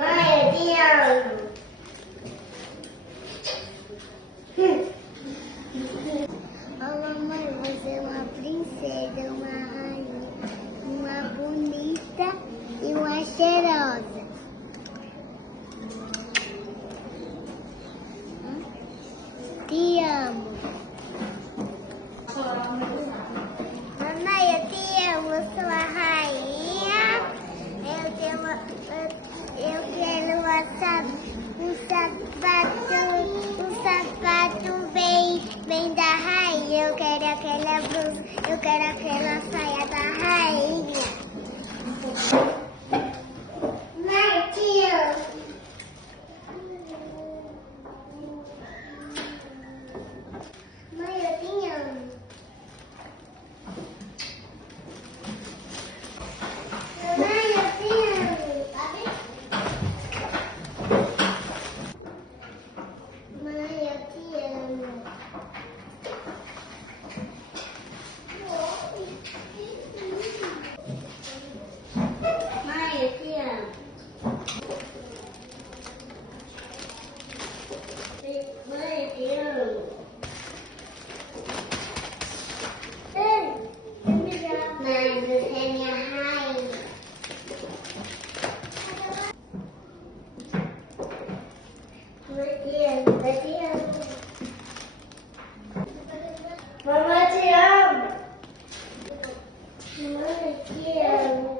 Mãe, eu te amo. Oh, mamãe, você é uma princesa, uma rainha, uma bonita e uma cheirosa. Te amo. Mamãe, eu te amo, eu sou a rainha. Eu quero um sapato bem da rainha. Eu quero aquela blusa, eu quero aquela saia da rainha. Mãe, te amo. Mãe, eu te amo. Mãe, eu te amo. Mãe, eu te amo. Mãe, eu te amo. Mãe, eu te amo. Mãe, você é minha rainha. Eu te amo, eu te amo. Mamãe, te amo. Mamãe, te amo.